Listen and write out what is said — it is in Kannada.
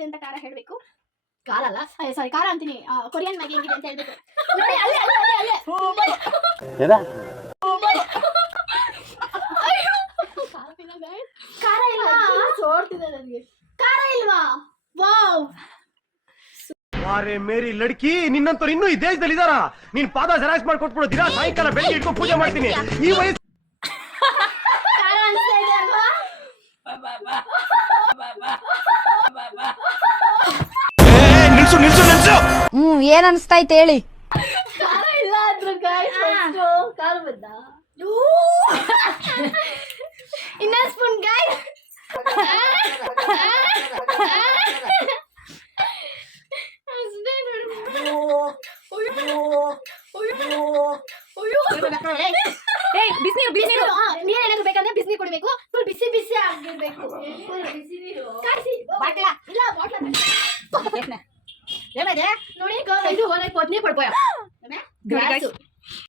ಹೆಂಗಿದೆ ಅಂತ ಖಾರ ಹೇಳ್ಬೇಕು. ಖಾರ ಅಲ್ಲ, ಸಾರಿ ಖಾರ ಅಂತೀನಿ, ಕೊರಿಯನ್ ಮ್ಯಾಗಿ ಹೆಂಗಿದೆ ಅಂತ ಹೇಳ್ಬೇಕು. ಖಾರ ಇಲ್ವಾ? ಸೋಡ್ತಿದೆ ನನಗೆ. ಖಾರ ಇಲ್ವಾ? ವಾವ್, ಅರೆ ಮೇರಿ ಲಡ್ಕಿ, ನಿನ್ನಂತವ್ರು ಇನ್ನೂ ಈ ದೇಶದಲ್ಲಿ ಇದಾರ? ನೀನ್ ಪಾದ ಜೆರಾಕ್ಸ್ ಮಾಡ್ಕೊಟ್ಬಿಡು, ದಿನ ಸಾಯಂಕಾಲ ಬೆಳಿಗ್ಗೆ ಇಟ್ಕೊಂಡು ಪೂಜೆ ಮಾಡ್ತೀನಿ. ಈ ವಯಸ್ಸು ಖಾರ ಅನ್ಸ್ತಾ ಇದೆ ಅಲ್ವಾ? ನಿಲ್ಸು ನಿಲ್ಸು ನಿಲ್ಸು. ಏನ್ ಅನ್ಸ್ತಾಯ್ತು ಹೇಳಿ. ಖಾರ ಇಲ್ಲ ಅಂದ್ರು guys, ಖಾರ ಬಂದ. ಇನ್ನೊಂದು ಸ್ಪೂನ್ ಗಾಯ್ಸ್. ಬಿಸಿನೀರು ನೀರು ಏನಾದ್ರು ಬೇಕಂದ್ರೆ ಬಿಸಿನೀರು ಕುಡಿಬೇಕು. ಫುಲ್ ಬಿಸಿ ಬಿಸಿ ಆಗಿರ್ಬೇಕು. ಬಿಸಿ ನೀರು. ಕಾಯಿಸಿ ಬಾಟ್ಲ ಇಲ್ಲ ಬಾಟ್ಲ ಏನಿದೆ ನೋಡಿ ಇದು ಹೊರಗೆ ಪೊದ್ನೆ ಪಡ್ಬೋಯ ಗ್ಲಾಸು